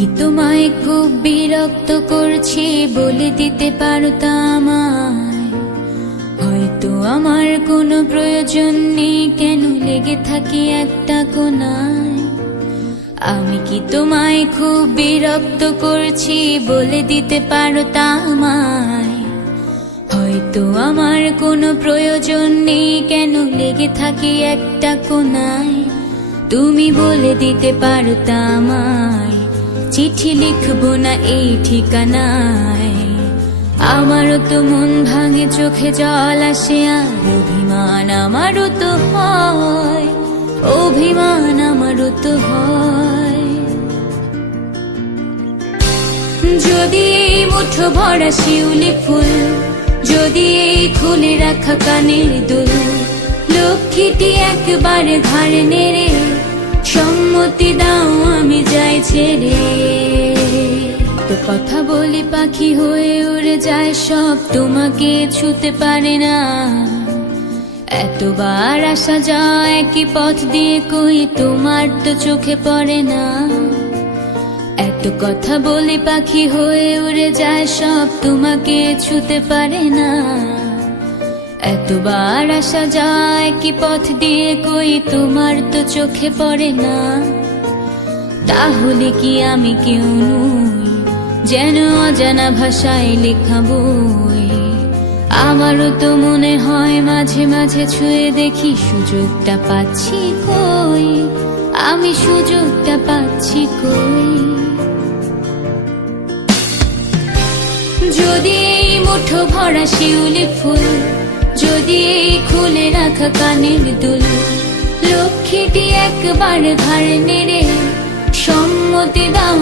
কি তোমায় খুব বিরক্ত করছি বলে দিতে পারতা আমায়? হয়তো আমার কোনো প্রয়োজন নেই, কেন লেগে থাকি একটা কোনায়। আমি কি তোমায় খুব বিরক্ত করছি বলে দিতে পারতা আমায়? হয়তো আমার কোনো প্রয়োজন নেই, কেন লেগে থাকি একটা কোনায়। তুমি বলে দিতে পারতা আমায়, চিঠি লিখবো না এই ঠিকানায়। আমারও তো মন ভাঙে, চোখে জল আসে, আর অভিমান আমারও তো হয়, অভিমান আমারও তো হয়। যদি এই মুঠো ভরা শিউলি ফুল, যদি এই খুলে রাখা কানের দুল, লক্ষ্মীটি একবারে ধারে নেড়ে সম্মতি দাও আমি যাই ছেড়ে। তো কথা বলি পাখি হয়ে উড়ে যায় সব, তোমাকে ছুতে পারে না। এতবার আসা যায় একই পথ দিয়ে, কই তোমার তো চোখে পড়ে না। এত কথা বলি পাখি হয়ে উড়ে যায় সব, তোমাকে ছুতে পারে না। এতবার আসা যায় কি পথ দিয়ে, কই তোমার তো চোখে পড়ে না। তাহলে কি আমি কেউ নই, যেন অজানা ভাষায় লেখা বই? আমারও তো মনে হয় মাঝে মাঝে ছুঁয়ে দেখি, সুযোগটা পাচ্ছি কই, আমি সুযোগটা পাচ্ছি কই। যদি এই মুঠো ভরা শিউলি ফুল, যদি এই খুলে রাখা কানের দুল, লক্ষ্মীটি একবার ধারে নেড়ে সম্মতি দাও